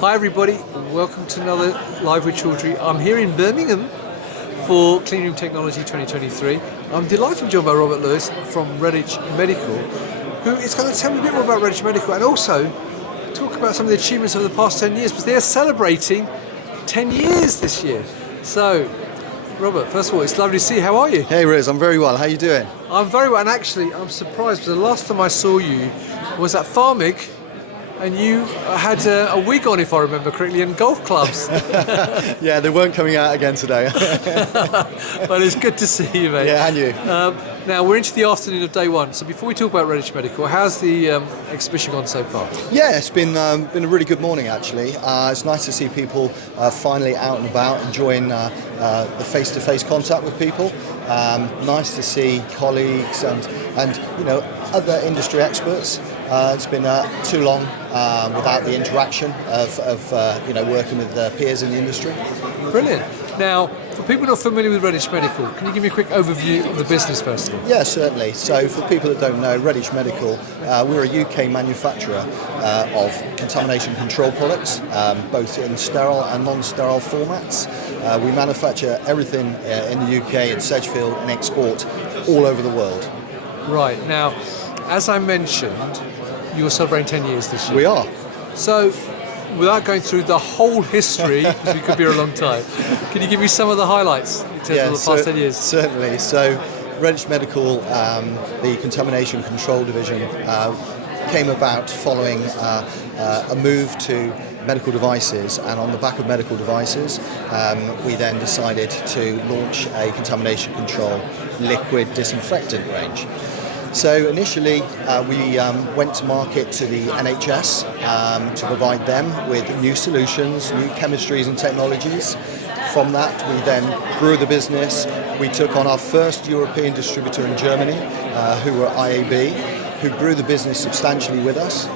Hi everybody, welcome to another Live with Chaudhry. I'm here in Birmingham for Cleanroom Technology 2023. I'm delighted to be joined by Robert Lewis from Redditch Medical, who is going to tell me a bit more about Redditch Medical and also talk about some of the achievements of the past 10 years, because they're celebrating 10 years this year. So, Robert, first of all, it's lovely to see you. How are you? Hey Riz, I'm very well. How are you doing? I'm very well, and actually I'm surprised because the last time I saw you was at Farmig, and you had a wig on, if I remember correctly, and golf clubs. Yeah, they weren't coming out again today. Well, it's good to see you, mate. Yeah, and you. Now, we're into the afternoon of day one, so before we talk about Redditch Medical, how's the exhibition gone so far? Yeah, it's been a really good morning actually. It's nice to see people finally out and about, enjoying the face-to-face contact with people. Nice to see colleagues and other industry experts. It's been too long without the interaction of working with peers in the industry. Brilliant. Now, for people not familiar with Redditch Medical, can you give me a quick overview of the business first of all? Yeah, certainly. So for people that don't know, Redditch Medical, we're a UK manufacturer of contamination control products, both in sterile and non-sterile formats. We manufacture everything in the UK, in Sedgefield, and export all over the world. Right. Now, as I mentioned, you're celebrating 10 years this year. We are. So, without going through the whole history, because we could be here a long time, can you give me some of the highlights in terms of the past 10 years? Certainly. So, Redditch Medical, the contamination control division, came about following a move to medical devices, and on the back of medical devices, we then decided to launch a contamination control liquid disinfectant range. So initially we went to market to the NHS to provide them with new solutions, new chemistries and technologies. From that we then grew the business. We took on our first European distributor in Germany, who were IAB, who grew the business substantially with us.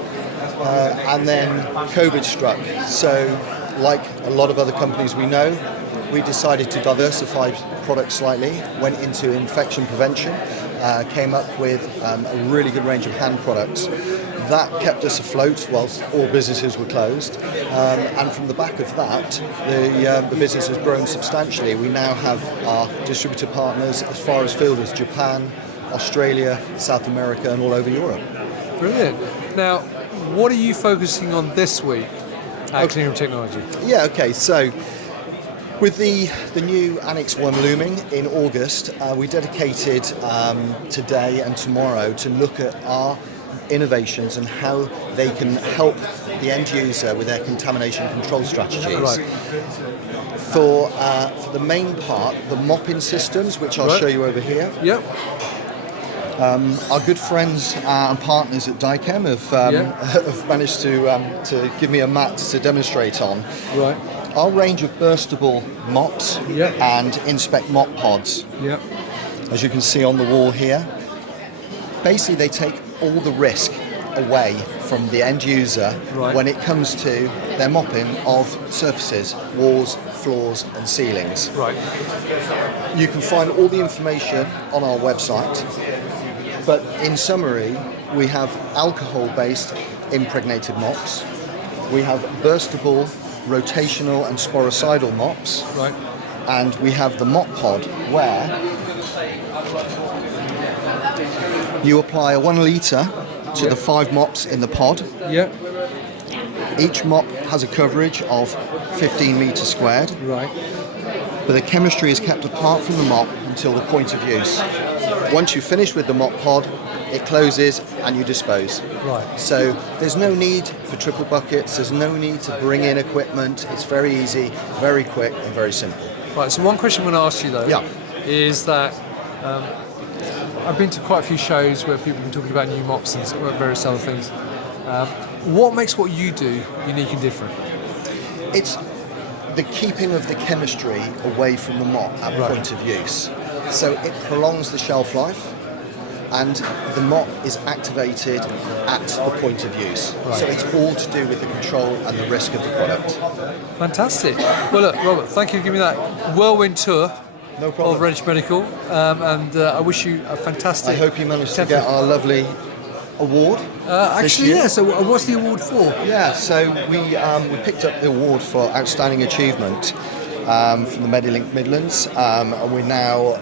And then COVID struck. So like a lot of other companies we know, we decided to diversify products slightly, went into infection prevention, came up with a really good range of hand products. That kept us afloat whilst all businesses were closed. And from the back of that, the business has grown substantially. We now have our distributor partners as far afield as Japan, Australia, South America, and all over Europe. Brilliant. Now, what are you focusing on this week at Cleanroom Technology? Yeah, okay, so with the new Annex 1 looming in August, we dedicated today and tomorrow to look at our innovations and how they can help the end user with their contamination control strategies. Right. For the main part, the mopping systems, which I'll show you over here. Yep. Our good friends and partners at Dichem have managed to give me a mat to demonstrate on. Right. Our range of burstable mops and Inspect mop pods, as you can see on the wall here, basically they take all the risk away from the end user when it comes to their mopping of surfaces, walls, floors and ceilings. Right. You can find all the information on our website, but in summary, we have alcohol-based impregnated mops, we have burstable rotational and sporicidal mops, and we have the mop pod where you apply a 1 litre to the 5 mops in the pod. Each mop has a coverage of 15 metres squared, but the chemistry is kept apart from the mop until the point of use. Once you finish with the mop pod, it closes and you dispose. So there's no need for triple buckets, there's no need to bring in equipment, it's very easy, very quick and very simple. Right, so one question I'm going to ask you though is that I've been to quite a few shows where people have been talking about new mops and various other things. What makes what you do unique and different? It's the keeping of the chemistry away from the mop at point of use. So it prolongs the shelf life, and the mop is activated at the point of use. So it's all to do with the control and the risk of the product. Fantastic. Well look, Robert, thank you for giving me that whirlwind tour of Redditch Medical, and I wish you a fantastic... I hope you managed to get our lovely award. Actually, year. yeah. So what's the award for? Yeah, so we picked up the award for Outstanding Achievement from the Medilink Midlands, and we now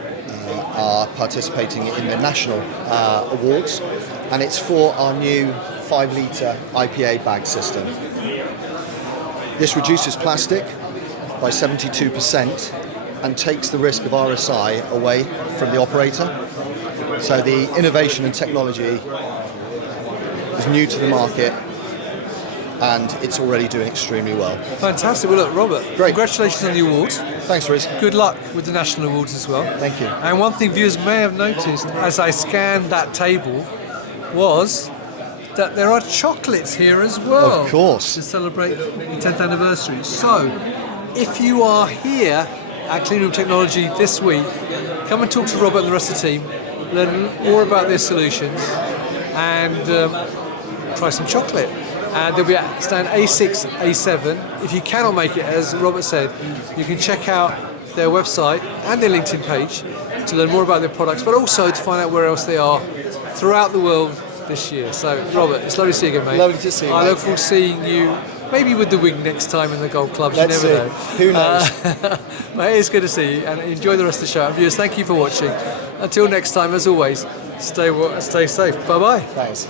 are participating in the national awards, and it's for our new 5-litre IPA bag system. This reduces plastic by 72% and takes the risk of RSI away from the operator. So the innovation and technology is new to the market, and it's already doing extremely well. Fantastic. Well, look, Robert, Great. congratulations on the awards. Thanks, Riz. Good luck with the national awards as well. Thank you. And one thing viewers may have noticed as I scanned that table was that there are chocolates here as well. Of course. To celebrate the 10th anniversary. So, if you are here at Cleanroom Technology this week, come and talk to Robert and the rest of the team, learn more about their solutions, and try some chocolate. And they'll be at stand A6, A7. If you cannot make it, as Robert said, you can check out their website and their LinkedIn page to learn more about their products, but also to find out where else they are throughout the world this year. So, Robert, it's lovely to see you again, mate. Lovely to see you, I mate. look forward to seeing you, maybe with the wing next time in the golf clubs. Let's you never know. Who knows? Mate, it's good to see you, and enjoy the rest of the show. And viewers, thank you for watching. Until next time, as always, stay safe. Bye-bye. Thanks.